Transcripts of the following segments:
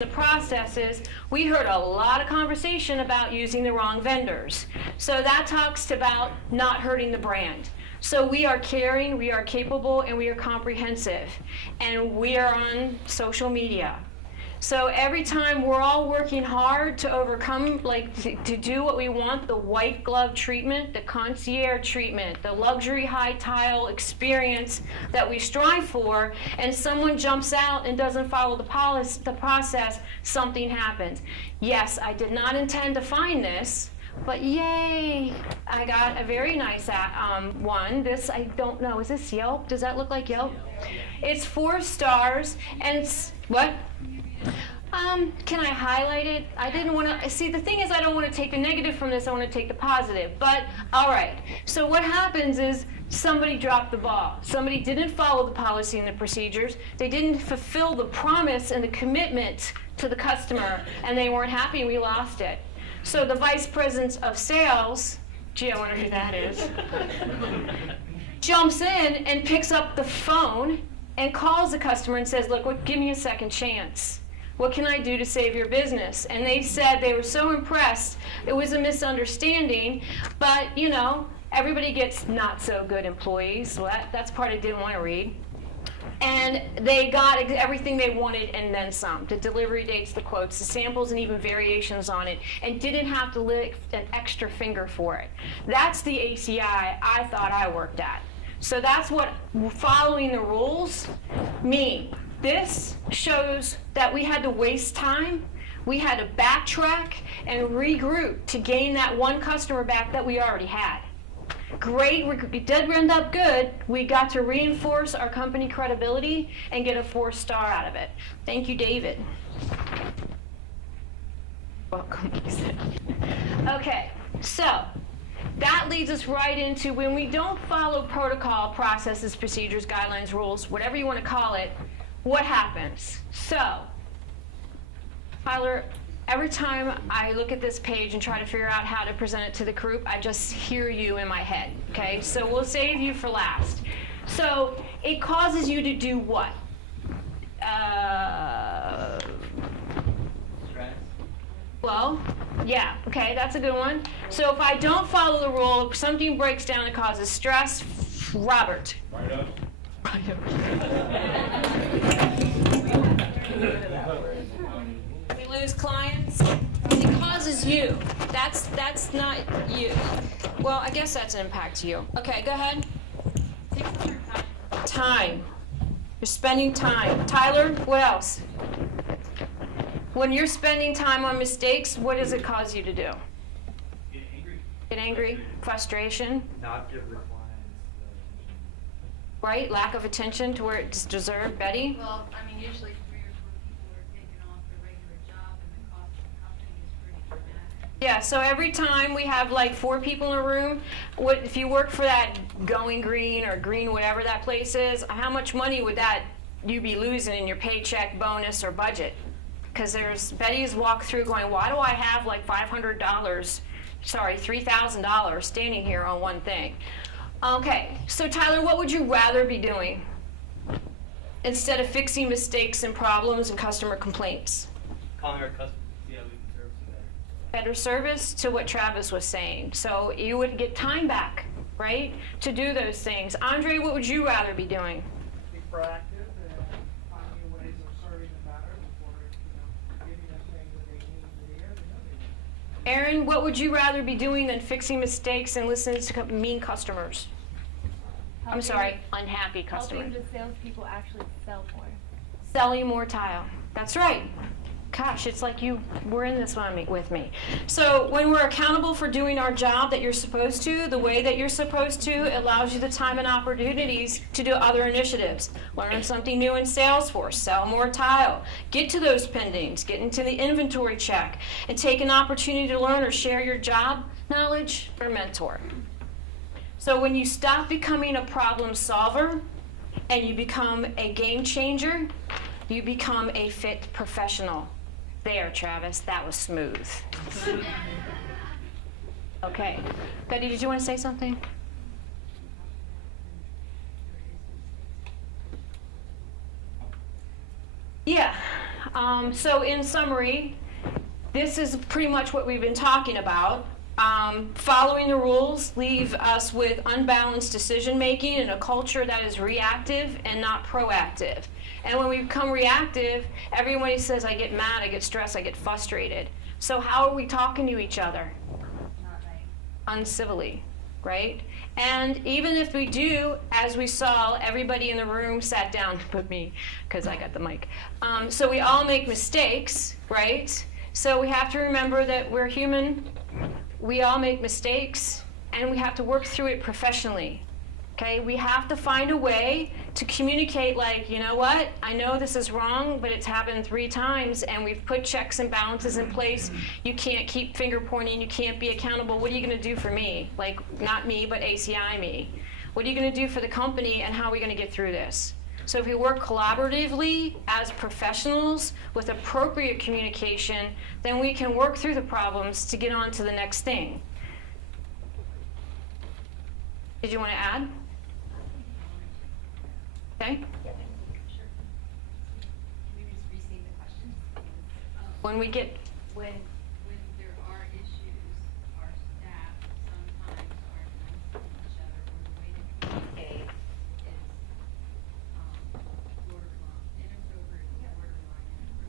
the processes, we heard a lot of conversation about using the wrong vendors. So that talks about not hurting the brand. So we are caring, we are capable, and we are comprehensive. And we are on social media. So every time we're all working hard to overcome, to do what we want, the white glove treatment, the concierge treatment, the luxury high tile experience that we strive for, and someone jumps out and doesn't follow the process, something happens. Yes, I did not intend to find this, but yay, I got a very nice one. This, I don't know, is this Yelp? Does that look like Yelp? It's 4 stars, and it's, what? Can I highlight it? I didn't want to, see, the thing is I don't want to take the negative from this, I want to take the positive. But, all right, so what happens is somebody dropped the ball. Somebody didn't follow the policy and the procedures. They didn't fulfill the promise and the commitment to the customer, and they weren't happy, and we lost it. So the vice president of sales, gee, I wonder who that is, jumps in and picks up the phone and calls the customer and says, look, give me a second chance. What can I do to save your business? And they said they were so impressed. It was a misunderstanding, but you know, everybody gets not so good employees. Well, that's part I didn't want to read. And they got everything they wanted and then some. The delivery dates, the quotes, the samples, and even variations on it, and didn't have to lift an extra finger for it. That's the ACI I thought I worked at. So that's what following the rules mean. This shows that we had to waste time, we had to backtrack and regroup to gain that one customer back that we already had. Great, we did end up good. We got to reinforce our company credibility and get a 4-star out of it. Thank you, David. Welcome. Okay, so that leads us right into when we don't follow protocol, processes, procedures, guidelines, rules, whatever you want to call it, what happens? So, Tyler, every time I look at this page and try to figure out how to present it to the group, I just hear you in my head, okay? So we'll save you for last. So it causes you to do what? Stress. Well, yeah, okay, that's a good one. So if I don't follow the rule, if something breaks down, it causes stress. Robert. Right up. We lose clients. It causes you. That's not you. Well, I guess that's an impact to you. Okay, go ahead. Time. You're spending time. Tyler, what else? When you're spending time on mistakes, what does it cause you to do? Get angry. Get angry? Frustration? Not give the clients Right? Lack of attention to where it's deserved. Betty? Well, I mean, usually 3 or 4 people are taking off their regular job, and the cost of the company is pretty dramatic. Yeah, so every time we have like 4 people in a room, what if you work for that Going Green or Green whatever that place is, how much money would that you be losing in your paycheck, bonus, or budget? Because Betty's walked through going, why do I have like $500, sorry, $3,000 standing here on one thing? Okay, so Tyler, what would you rather be doing instead of fixing mistakes and problems and customer complaints? calling our customers to see how we can serve them better. Better service to what Travis was saying. So you would get time back, right, to do those things. Andre, what would you rather be doing? Be proactive and find new ways of serving them better before, giving them things that they need to hear, they know they need. Aaron, what would you rather be doing than fixing mistakes and listening to mean customers? I'm sorry, unhappy customers. Helping the salespeople actually sell more. Selling more tile. That's right. Gosh, it's like you were in this one with me. So when we're accountable for doing our job that you're supposed to, the way that you're supposed to, it allows you the time and opportunities to do other initiatives. Learn something new in Salesforce, sell more tile, get to those pendings, get into the inventory check, and take an opportunity to learn or share your job knowledge or mentor. So when you stop becoming a problem solver and you become a game changer, you become a fit professional. There, Travis, that was smooth. Okay. Betty, did you want to say something? Yeah. So in summary, this is pretty much what we've been talking about. Following the rules leave us with unbalanced decision making and a culture that is reactive and not proactive. And when we become reactive, everybody says, I get mad, I get stressed, I get frustrated. So how are we talking to each other? Not right. Uncivilly, right? And even if we do, as we saw, everybody in the room sat down, but me, because I got the mic. So we all make mistakes, right? So we have to remember that we're human, we all make mistakes, and we have to work through it professionally. Okay, we have to find a way to communicate like, you know what, I know this is wrong, but it's happened 3 times and we've put checks and balances in place. You can't keep finger pointing, you can't be accountable. What are you gonna do for me? Like, not me, but ACI me. What are you gonna do for the company and how are we gonna get through this? So if we work collaboratively as professionals with appropriate communication, then we can work through the problems to get on to the next thing. Did you wanna add? Okay. Sure. Can we just restate the question? When we get, When there are issues, our staff sometimes are nice to each other, or the way to communicate is, borderline, inappropriate, borderline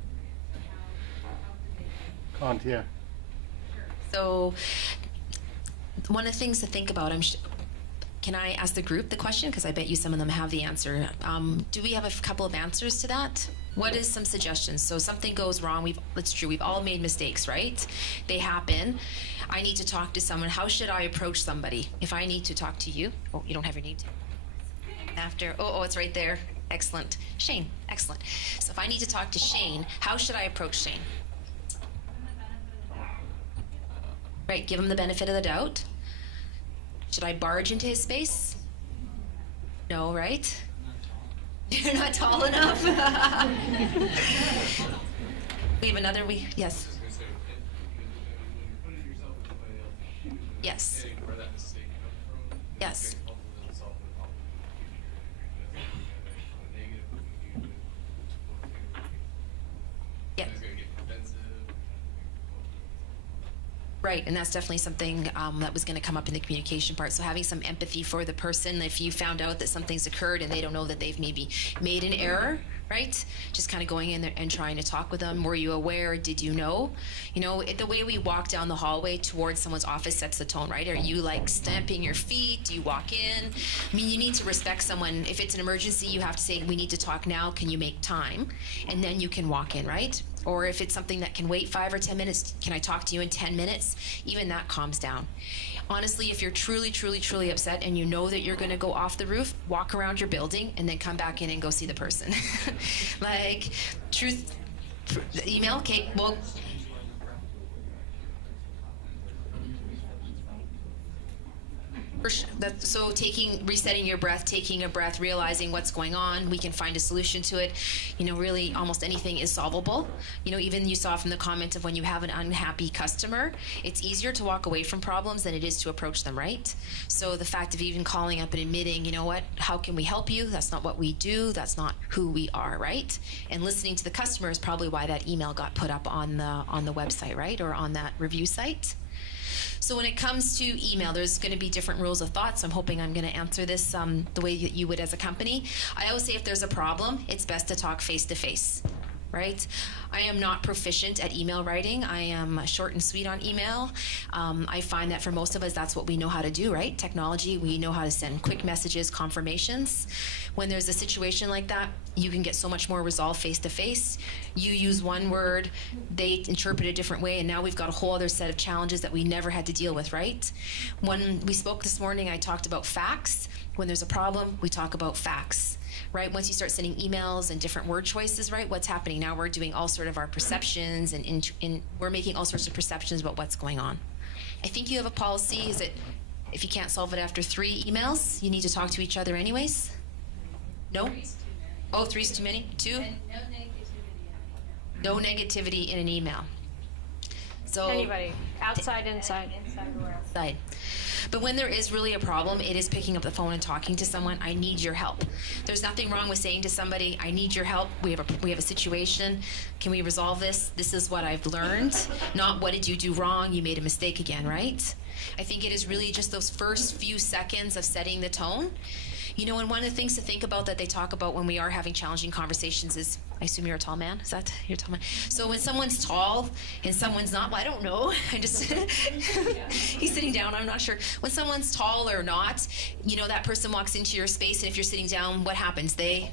inappropriate. So how can they? Can't hear. So, one of the things to think about, can I ask the group the question? Because I bet you some of them have the answer. Do we have a couple of answers to that? What is some suggestions? So something goes wrong. It's true. We've all made mistakes, right? They happen. I need to talk to someone. How should I approach somebody? If I need to talk to you, oh, you don't have your name. After, oh, it's right there. Excellent. Shane, excellent. So if I need to talk to Shane, how should I approach Shane? Right, give him the benefit of the doubt. Should I barge into his space? No, right? You're not tall enough. We have another. Yes. Yes. Yes. Yeah. Right, and that's definitely something that was going to come up in the communication part. So having some empathy for the person, if you found out that something's occurred and they don't know that they've maybe made an error, right? Just kind of going in there and trying to talk with them. Were you aware? Did you know? You know, the way we walk down the hallway towards someone's office sets the tone, right? Are you like stamping your feet? Do you walk in? I mean, you need to respect someone. If it's an emergency, you have to say, we need to talk now. Can you make time? And then you can walk in, right? Or if it's something that can wait 5 or 10 minutes, can I talk to you in 10 minutes? Even that calms down. Honestly, if you're truly, truly, truly upset and you know that you're going to go off the roof, walk around your building and then come back in and go see the person. Like, truth, email, okay, well, so resetting your breath, taking a breath, realizing what's going on, we can find a solution to it. You know, really almost anything is solvable. You know, even you saw from the comment of when you have an unhappy customer, it's easier to walk away from problems than it is to approach them, right? So the fact of even calling up and admitting, you know what, how can we help you? That's not what we do. That's not who we are, right? And listening to the customer is probably why that email got put up on the website, right? Or on that review site. So when it comes to email, there's going to be different rules of thought. So I'm hoping I'm going to answer this the way that you would as a company. I always say if there's a problem, it's best to talk face to face, right? I am not proficient at email writing. I am short and sweet on email. I find that for most of us, that's what we know how to do, right? Technology, we know how to send quick messages, confirmations. When there's a situation like that, you can get so much more resolve face to face. You use one word, they interpret a different way, and now we've got a whole other set of challenges that we never had to deal with, right? When we spoke this morning, I talked about facts. When there's a problem, we talk about facts, right? Once you start sending emails and different word choices, right? What's happening now? We're doing all sort of our perceptions, and we're making all sorts of perceptions about what's going on. I think you have a policy. Is it if you can't solve it after 3 emails, you need to talk to each other anyways? No? 3's too many. Oh, 3's too many? 2? And no negativity in an email. No negativity in an email. So anybody, outside, inside. Inside or outside. side. But when there is really a problem, it is picking up the phone and talking to someone. I need your help. There's nothing wrong with saying to somebody, I need your help. We have a situation. Can we resolve this? This is what I've learned. Not what did you do wrong? You made a mistake again, right? I think it is really just those first few seconds of setting the tone. You know, and one of the things to think about that they talk about when we are having challenging conversations is, I assume you're a tall man? Is that you're a tall man? So when someone's tall and someone's not, well, I don't know. I just, he's sitting down, I'm not sure. When someone's tall or not, you know, that person walks into your space, and if you're sitting down, what happens? They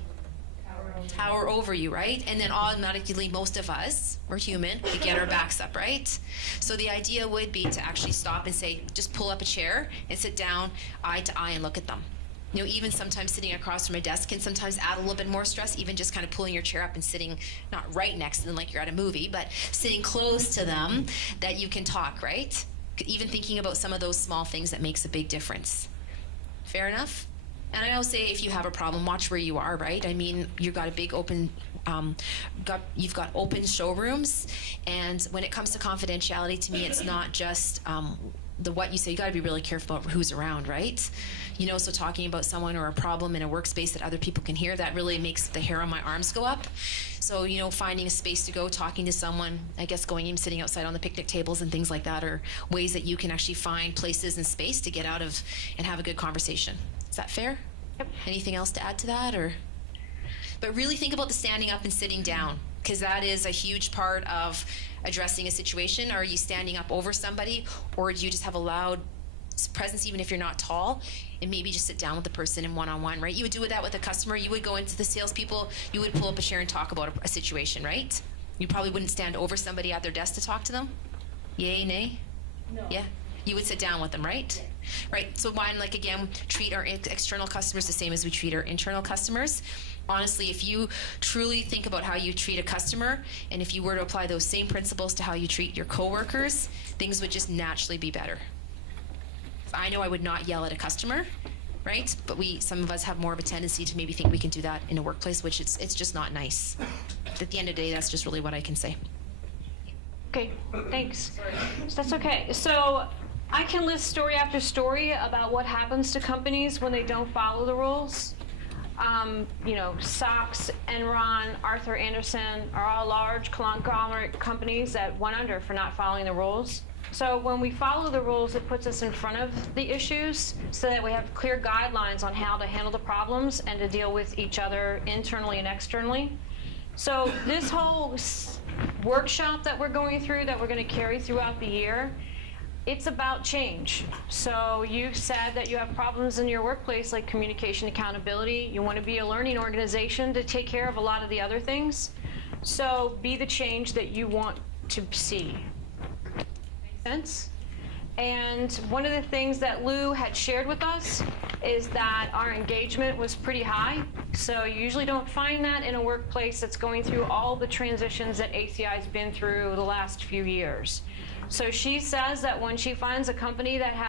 tower over you, right? And then automatically, most of us, we're human, we get our backs up, right? So the idea would be to actually stop and say, just pull up a chair and sit down eye to eye and look at them. You know, even sometimes sitting across from a desk can sometimes add a little bit more stress, even just kind of pulling your chair up and sitting not right next to them like you're at a movie, but sitting close to them that you can talk, right? Even thinking about some of those small things that makes a big difference. Fair enough? And I always say, if you have a problem, watch where you are, right? I mean, you've got a big open, you've got open showrooms, and when it comes to confidentiality, to me, it's not just the what you say. You got to be really careful about who's around, right? You know, so talking about someone or a problem in a workspace that other people can hear, that really makes the hair on my arms go up. So, you know, finding a space to go, talking to someone, I guess going and sitting outside on the picnic tables and things like that are ways that you can actually find places and space to get out of and have a good conversation. Is that fair? Yep. Anything else to add to that? Or, but really think about the standing up and sitting down, because that is a huge part of addressing a situation. Are you standing up over somebody, or do you just have a loud presence even if you're not tall, and maybe just sit down with the person in one-on-one, right? You would do that with a customer. You would go into the salespeople, you would pull up a chair and talk about a situation, right? You probably wouldn't stand over somebody at their desk to talk to them. Yay, nay? No. Yeah, you would sit down with them, right? Right, so why, like, again, treat our external customers the same as we treat our internal customers. Honestly, if you truly think about how you treat a customer, and if you were to apply those same principles to how you treat your coworkers, things would just naturally be better. I know I would not yell at a customer, right? But some of us have more of a tendency to maybe think we can do that in a workplace, which it's just not nice. At the end of the day, that's just really what I can say. Okay, thanks. That's okay. So I can list story after story about what happens to companies when they don't follow the rules. You know, Sox, Enron, Arthur Andersen are all large conglomerate companies that went under for not following the rules. So when we follow the rules, it puts us in front of the issues so that we have clear guidelines on how to handle the problems and to deal with each other internally and externally. So this whole workshop that we're going through, that we're going to carry throughout the year, it's about change. So you said that you have problems in your workplace like communication, accountability. You want to be a learning organization to take care of a lot of the other things. So be the change that you want to see. Make sense? And one of the things that Lou had shared with us is that our engagement was pretty high. So you usually don't find that in a workplace that's going through all the transitions that ACI's been through the last few years. So she says that when she finds a company that has